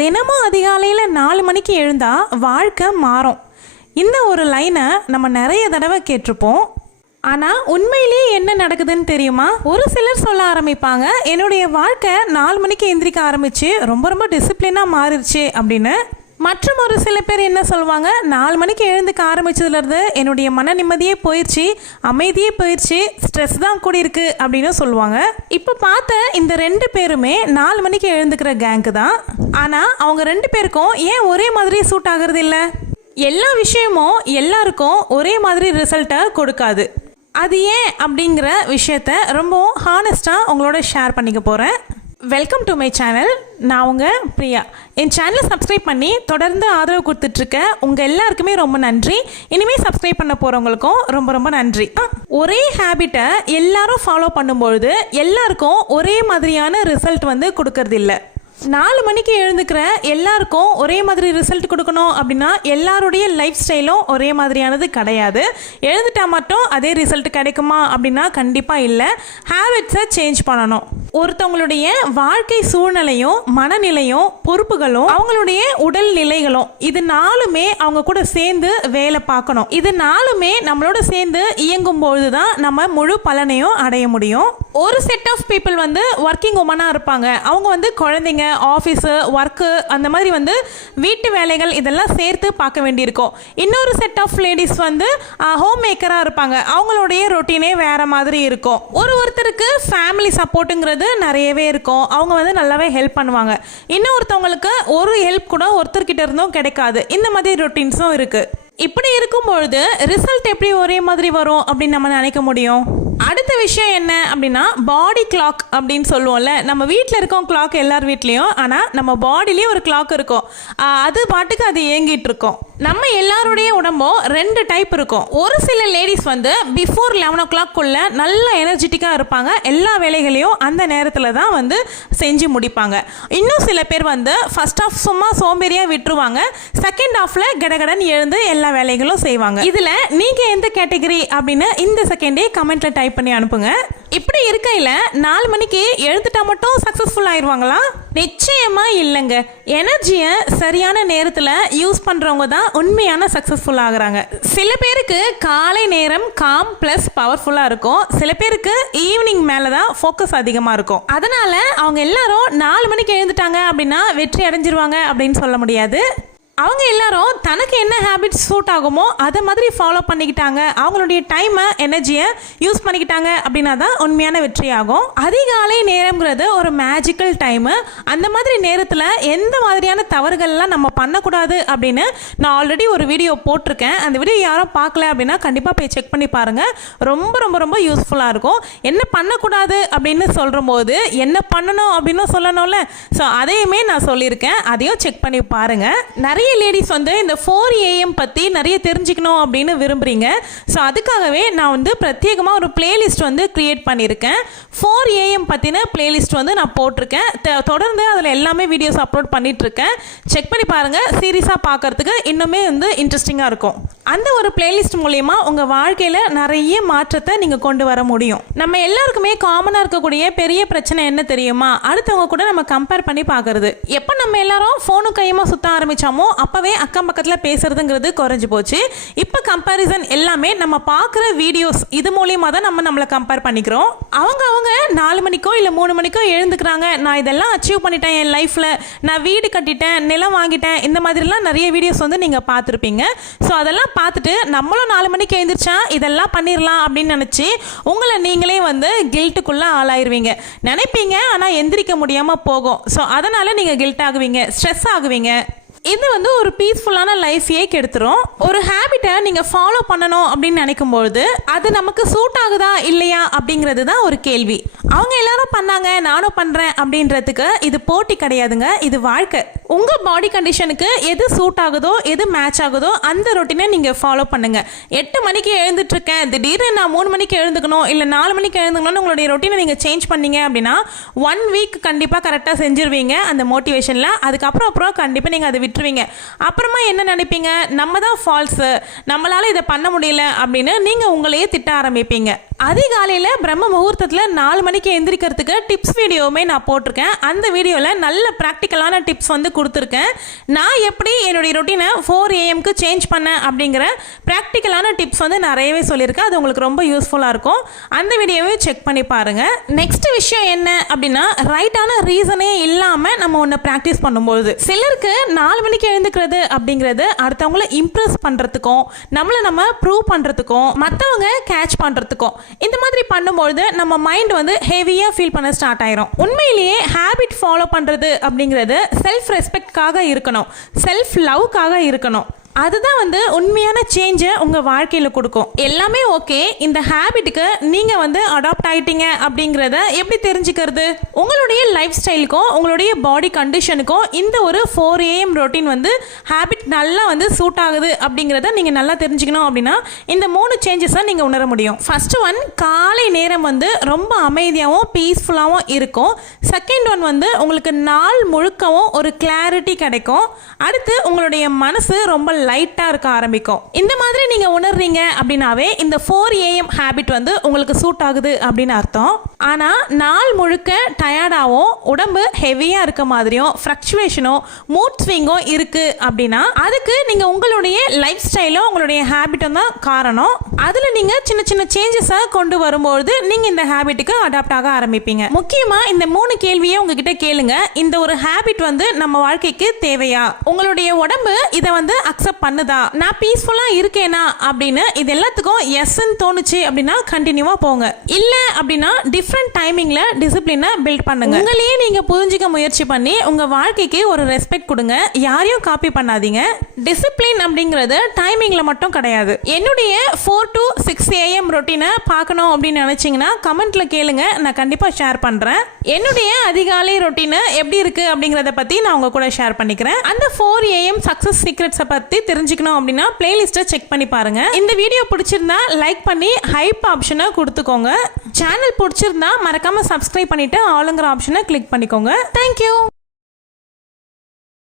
தினமும் அதிகாலையில் 4 மணிக்கு எழுந்தால் வாழ்க்கை மாறும். இந்த ஒரு லைனை நம்ம நிறைய தடவை கேட்டிருப்போம். ஆனால் உண்மையிலேயே என்ன நடக்குதுன்னு தெரியுமா? ஒரு சிலர் சொல்ல ஆரம்பிப்பாங்க, என்னுடைய வாழ்க்கை 4 மணிக்கு எந்திரிக்க ஆரம்பிச்சு ரொம்ப டிசிப்ளினாக மாறிடுச்சு அப்படின்னு. மற்றும் ஒரு சில பேர் என்ன சொல்லுவாங்க, 4 மணிக்கு எழுந்துக்க ஆரம்பிச்சதுலேருந்து என்னுடைய மன நிம்மதியே போயிடுச்சு, அமைதியே போயிடுச்சு, ஸ்ட்ரெஸ் தான் கூடியிருக்கு அப்படின்னு சொல்லுவாங்க. இப்போ பார்த்த இந்த 2 பேருமே 4 மணிக்கு எழுந்துக்கிற கேங்கு தான். ஆனால் அவங்க 2 பேருக்கும் ஏன் ஒரே மாதிரி சூட் ஆகுறது இல்லை? எல்லா விஷயமும் எல்லாருக்கும் ஒரே மாதிரி ரிசல்ட்டை கொடுக்காது. அது ஏன் அப்படிங்கிற விஷயத்த ரொம்பவும் ஹானஸ்டாக உங்களோட ஷேர் பண்ணிக்க போகிறேன். Welcome to my channel. நான் உங்கள் பிரியா. என் சேனலை சப்ஸ்கிரைப் பண்ணி தொடர்ந்து ஆதரவு கொடுத்துட்ருக்க உங்கள் எல்லாருக்குமே ரொம்ப நன்றி. இனிமேல் சப்ஸ்கிரைப் பண்ண போகிறவங்களுக்கும் ரொம்ப நன்றி. ஒரே ஹேபிட்டை எல்லாரும் ஃபாலோ பண்ணும்பொழுது எல்லாருக்கும் ஒரே மாதிரியான ரிசல்ட் கொடுக்கறது இல்லை. 4 மணிக்கு எழுந்துக்கிற எல்லாருக்கும் ஒரே மாதிரி ரிசல்ட் கொடுக்கணும் அப்படின்னா எல்லாருடைய லைஃப் ஸ்டைலும் ஒரே மாதிரியானது கிடையாது. எழுந்துட்டா மட்டும் அதே ரிசல்ட் கிடைக்குமா அப்படின்னா கண்டிப்பாக இல்லை. ஹேபிட்ஸை சேஞ்ச் பண்ணணும். ஒருத்தவங்களுடைய வாழ்க்கை சூழ்நிலையும் மனநிலையும் பொறுப்புகளும் அவங்களுடைய உடல் நிலைகளும் இது 4மே அவங்க கூட சேர்ந்து வேலை பார்க்கணும். இது 4மே நம்மளோட சேர்ந்து இயங்கும் பொழுது தான் நம்ம முழு பலனையும் அடைய முடியும். ஒரு செட் ஆஃப் பீப்புள் ஒர்க்கிங் உமனாக இருப்பாங்க. அவங்க குழந்தைங்க, ஆஃபீஸு, ஒர்க்கு, அந்த மாதிரி வீட்டு வேலைகள் இதெல்லாம் சேர்த்து பார்க்க வேண்டியிருக்கும். இன்னொரு செட் ஆஃப் லேடிஸ் ஹோம் மேக்கராக இருப்பாங்க. அவங்களுடைய ரொட்டீனே வேற மாதிரி இருக்கும். ஒருத்தருக்கு ஃபேமிலி சப்போர்ட்டுங்கிறது நிறையவே இருக்கும். அவங்க நல்லாவே ஹெல்ப் பண்ணுவாங்க. இன்னொருத்தவங்களுக்கு ஒரு ஹெல்ப் கூட ஒருத்தர்கிட்ட இருந்தும் கிடைக்காது. இந்த மாதிரி ரொட்டீன்ஸும் இருக்கு. இப்படி இருக்கும் பொழுது ரிசல்ட் எப்படி ஒரே மாதிரி வரும் அப்படின்னு நம்ம நினைக்க முடியும்? அடுத்த விஷயம் என்ன அப்படின்னா, பாடி கிளாக் அப்படின்னு சொல்லுவோம்ல. நம்ம வீட்டில் இருக்கோம் கிளாக் எல்லார் வீட்லேயும். ஆனால் நம்ம பாடிலேயும் ஒரு கிளாக் இருக்கும். அது பாட்டுக்கு அது இயங்கிட்டு இருக்கும். நம்ம எல்லாருடைய உடம்பும் 2 டைப் இருக்கும். ஒரு சில லேடிஸ் பிஃபோர் 11 o'clock நல்ல எனர்ஜெட்டிக்காக இருப்பாங்க. எல்லா வேலைகளையும் அந்த நேரத்தில் தான் செஞ்சு முடிப்பாங்க. இன்னும் சில பேர் ஃபர்ஸ்ட் ஆஃப் சும்மா சோம்பேறியாக விட்டுருவாங்க. செகண்ட் ஹாஃப்ல கடகடன் எழுந்து எல்லா வேலைகளும் செய்வாங்க. இதில் நீங்கள் எந்த கேட்டகரி அப்படின்னு இந்த செகண்டே கமெண்ட்ல டைப் பண்ணி அனுப்புங்க. இப்படி இருக்கையில் 4 மணிக்கு எழுந்துட்டா மட்டும் சக்ஸஸ்ஃபுல் ஆயிடுவாங்களா? நிச்சயமா இல்லைங்க. எனர்ஜியை சரியான நேரத்தில் யூஸ் பண்ணுறவங்க தான் உண்மையான சக்ஸஸ்ஃபுல் ஆகுறாங்க. சில பேருக்கு காலை நேரம் காம் ப்ளஸ் பவர்ஃபுல்லாக இருக்கும். சில பேருக்கு ஈவினிங் மேலே தான் ஃபோக்கஸ் அதிகமாக இருக்கும். அதனால அவங்க எல்லாரும் 4 மணிக்கு எழுந்துட்டாங்க அப்படின்னா வெற்றி அடைஞ்சிருவாங்க அப்படின்னு சொல்ல முடியாது. அவங்க எல்லாரும் தனக்கு என்ன ஹேபிட்ஸ் சூட் ஆகுமோ அதை மாதிரி ஃபாலோ பண்ணிக்கிட்டாங்க, அவங்களுடைய டைமை எனர்ஜியை யூஸ் பண்ணிக்கிட்டாங்க அப்படின்னா தான் உண்மையான வெற்றி ஆகும். அதிகாலை நேரம்ங்கிறது ஒரு மேஜிக்கல் டைமு. அந்த மாதிரி நேரத்தில் எந்த மாதிரியான தவறுகள்லாம் நம்ம பண்ணக்கூடாது அப்படின்னு நான் ஆல்ரெடி ஒரு வீடியோ போட்டிருக்கேன். அந்த வீடியோ யாரும் பார்க்கல அப்படின்னா கண்டிப்பாக போய் செக் பண்ணி பாருங்கள். ரொம்ப யூஸ்ஃபுல்லாக இருக்கும். என்ன பண்ணக்கூடாது அப்படின்னு சொல்கிற போது என்ன பண்ணணும் அப்படின்னு சொல்லணும்ல. ஸோ அதையுமே நான் சொல்லியிருக்கேன். அதையும் செக் பண்ணி பாருங்கள். நிறைய லேடிஸ் இந்த 4 AM பற்றி நிறைய தெரிஞ்சுக்கணும் அப்படின்னு விரும்புகிறீங்க. ஸோ அதுக்காகவே நான் பிரத்யேகமாக ஒரு பிளேலிஸ்ட் கிரியேட் பண்ணியிருக்கேன். 4 AM பற்றின பிளேலிஸ்ட் நான் போட்டிருக்கேன். தொடர்ந்து அதில் எல்லாமே வீடியோஸ் அப்லோட் பண்ணிகிட்ருக்கேன். செக் பண்ணி பாருங்கள். சீரியஸாக பார்க்குறதுக்கு இன்னுமே இன்ட்ரெஸ்டிங்காக இருக்கும். அந்த ஒரு பிளேலிஸ்ட் மூலமா உங்கள் வாழ்க்கையில் நிறைய மாற்றத்தை நீங்கள் கொண்டு வர முடியும். நம்ம எல்லாருக்குமே காமனாக இருக்கக்கூடிய பெரிய பிரச்சனை என்ன தெரியுமா? அடுத்தவங்க கூட நம்ம கம்பேர் பண்ணி பார்க்கறது. எப்போ நம்ம எல்லாரும் ஃபோனு கையுமா சுற்ற ஆரம்பித்தோமோ அப்போவே அக்கம் பக்கத்தில் பேசுறதுங்கிறது குறைஞ்சி போச்சு. இப்போ கம்பேரிசன் எல்லாமே நம்ம பார்க்குற வீடியோஸ் இது மூலியமாக தான் நம்மளை கம்பேர் பண்ணிக்கிறோம். அவங்க 4 மணிக்கோ இல்லை 3 மணிக்கோ எழுந்துக்கிறாங்க. நான் இதெல்லாம் அச்சீவ் பண்ணிட்டேன் என் லைஃப்பில், நான் வீடு கட்டிட்டேன், நிலம் வாங்கிட்டேன், இந்த மாதிரிலாம் நிறைய வீடியோஸ் நீங்கள் பார்த்துருப்பீங்க. ஸோ அதெல்லாம் பார்த்துட்டு நம்மளும் 4 மணிக்கு எழுந்திரிச்சா இதெல்லாம் பண்ணிடலாம் அப்படின்னு நினச்சி உங்களை நீங்களே கில்ட்டுக்குள்ளே ஆளாயிருவீங்க. நினைப்பீங்க, ஆனால் எந்திரிக்க முடியாமல் போகும். ஸோ அதனால் நீங்கள் கில்ட் ஆகுவீங்க, ஸ்ட்ரெஸ் ஆகுவீங்க. இது ஒரு பீஸ்ஃபுல்லான லைஃபையே கெடுத்துரும். ஒரு ஹேபிட்டை நீங்கள் ஃபாலோ பண்ணணும் அப்படின்னு நினைக்கும்பொழுது அது நமக்கு சூட் ஆகுதா இல்லையா அப்படிங்கிறது தான் ஒரு கேள்வி. அவங்க எல்லாரும் பண்ணாங்க நானும் பண்ணுறேன் அப்படின்றதுக்கு இது போட்டி கிடையாதுங்க, இது வாழ்க்கை. உங்கள் பாடி கண்டிஷனுக்கு எது சூட் ஆகுதோ எது மேட்ச் ஆகுதோ அந்த ரொட்டீனை நீங்கள் ஃபாலோ பண்ணுங்கள். 8 மணிக்கு எழுந்துட்டுருக்கேன், திடீர்னு நான் 3 மணிக்கு எழுந்துக்கணும் இல்லை 4 மணிக்கு எழுந்துக்கணும்னு உங்களுடைய ரொட்டீனை நீங்கள் சேஞ்ச் பண்ணீங்க அப்படின்னா 1 வீக் கண்டிப்பாக கரெக்டாக செஞ்சுருவீங்க அந்த மோட்டிவேஷனில். அதுக்கப்புறம் கண்டிப்பாக நீங்கள் அதை விட்டுருவீங்க. அப்புறமா என்ன நினைப்பீங்க, நம்ம தான் ஃபால்ஸு, நம்மளால் இதை பண்ண முடியல அப்படின்னு நீங்கள் உங்களையே திட்ட ஆரம்பிப்பீங்க. அதிகாலையில் பிரம்ம முகூர்த்தத்தில் 4 மணிக்கு எந்திரிக்கிறதுக்கு டிப்ஸ் வீடியோவுமே நான் போட்டிருக்கேன். அந்த வீடியோவில் நல்ல ப்ராக்டிக்கலான டிப்ஸ் வந்து கொடுத்துருக்கேன். நான் எப்படி என்னுடைய ரொட்டீனை 4 AM சேஞ்ச் பண்ணேன் அப்படிங்கிற ப்ராக்டிக்கலான டிப்ஸ் வந்து நிறையவே சொல்லியிருக்கேன். அது உங்களுக்கு ரொம்ப யூஸ்ஃபுல்லாக இருக்கும். அந்த வீடியோவை செக் பண்ணி பாருங்கள். நெக்ஸ்ட் விஷயம் என்ன அப்படின்னா, ரைட்டான ரீசனே இல்லாமல் நம்ம ஒன்று ப்ராக்டிஸ் பண்ணும்போது சிலருக்கு 4 மணிக்கு எழுந்துக்கிறது அப்படிங்கிறது அடுத்தவங்கள இம்ப்ரெஸ் பண்ணுறதுக்கும் நம்ம ப்ரூவ் பண்ணுறதுக்கும் மற்றவங்க கேட்ச் பண்ணுறதுக்கும் இந்த மாதிரி பண்ணும்போது நம்ம மைண்ட் வந்து ஹெவியாக ஃபீல் பண்ண ஸ்டார்ட் ஆயிரும். உண்மையிலேயே ஹேபிட் ஃபாலோ பண்ணுறது அப்படிங்கிறது செல்ஃப் ரெஸ்பெக்ட்காக இருக்கணும், செல்ஃப் லவ்க்காக இருக்கணும். அதுதான் வந்து உண்மையான சேஞ்சை உங்கள் வாழ்க்கையில் கொடுக்கும். எல்லாமே ஓகே, இந்த ஹேபிட்டுக்கு நீங்கள் வந்து அடாப்ட் ஆகிட்டீங்க அப்படிங்கிறத எப்படி தெரிஞ்சுக்கிறது? உங்களுடைய லைஃப் ஸ்டைலுக்கும் உங்களுடைய பாடி கண்டிஷனுக்கும் இந்த ஒரு 4 AM ரொட்டீன் வந்து ஹேபிட் நல்லா வந்து சூட் ஆகுது அப்படிங்கிறத நீங்கள் நல்லா தெரிஞ்சுக்கணும். அப்படின்னா இந்த 3 சேஞ்சஸை நீங்கள் உணர முடியும். ஃபர்ஸ்ட் ஒன், காலை நேரம் வந்து ரொம்ப அமைதியாகவும் பீஸ்ஃபுல்லாகவும் இருக்கும். செகண்ட் ஒன் வந்து உங்களுக்கு நாள் முழுக்கவும் ஒரு கிளாரிட்டி கிடைக்கும். அடுத்து உங்களுடைய மனசு ரொம்ப லைட்டாக இருக்க ஆரம்பிக்கும். இந்த மாதிரி நீங்கள் உணர்றீங்க அப்படின்னாவே இந்த 4 AM ஹேபிட் வந்து உங்களுக்கு சூட் ஆகுது அப்படின்னு அர்த்தம். ஆனால் நாள் முழுக்க டயர்டாகவும் உடம்பு ஹெவியாக இருக்க மாதிரியும் ஃப்ளக்சுவேஷனும் மூட் ஸ்விங்கும் இருக்குது அப்படின்னா அதுக்கு நீங்கள் உங்களுடைய லைஃப் ஸ்டைலும் உங்களுடைய ஹேபிட்டும் தான் காரணம். அதில் நீங்கள் சின்ன சின்ன சேஞ்சஸை கொண்டு வரும்போது நீங்கள் இந்த ஹேபிட்டுக்கு அடாப்ட் ஆக ஆரம்பிப்பீங்க. முக்கியமாக இந்த 3 கேள்வியை உங்ககிட்ட கேளுங்க. இந்த ஒரு ஹேபிட் வந்து நம்ம வாழ்க்கைக்கு தேவையா? உங்களுடைய உடம்பு இதை வந்து அக்செப்ட் பண்ணுதா? நான் பீஸ்ஃபுல்லா இருக்கேனா அப்படின்னு இது எல்லாத்துக்கும் எஸ்ன்னு தோணுச்சு அப்படின்னா கண்டினியூவா போங்க. இல்ல அப்படின்னா டிஃப்ரெண்ட் டைமிங்ல டிசிப்ளினை பில்ட் பண்ணுங்க. உங்களையே நீங்க புரிஞ்சுக்க முயற்சி பண்ணி உங்க வாழ்க்கைக்கு ஒரு ரெஸ்பெக்ட் கொடுங்க. யாரையும் காப்பி பண்ணாதீங்க. டிசிப்ளின் அப்படிங்கிறது டைமிங்ல மட்டும் கிடையாது. என்னுடைய 4 to 6 AM ரொட்டீனை பார்க்கணும் அப்படின்னு நினைச்சீங்கன்னா கமெண்ட்ல கேளுங்க, நான் கண்டிப்பா ஷேர் பண்றேன். என்னுடைய அதிகாலை ரொட்டீனை எப்படி இருக்கு அப்படிங்கறத பத்தி நான் உங்க கூட ஷேர் பண்ணிக்கிறேன். அந்த 4 AM சக்சஸ் சீக்ரெட்ஸை பத்தி தெரிஞ்சுக்கணும் அப்படின்னா பிளேலிஸ்ட்டை செக் பண்ணி பாருங்க. இந்த வீடியோ பிடிச்சிருந்தா லைக் பண்ணி ஹைப் ஆப்ஷனை கொடுத்துக்கோங்க. சேனல் பிடிச்சிருந்தா மறக்காம சப்ஸ்கிரைப் பண்ணிட்டு ஆளுங்கிற ஆப்ஷனை கிளிக் பண்ணிக்கோங்க. தேங்க்யூ.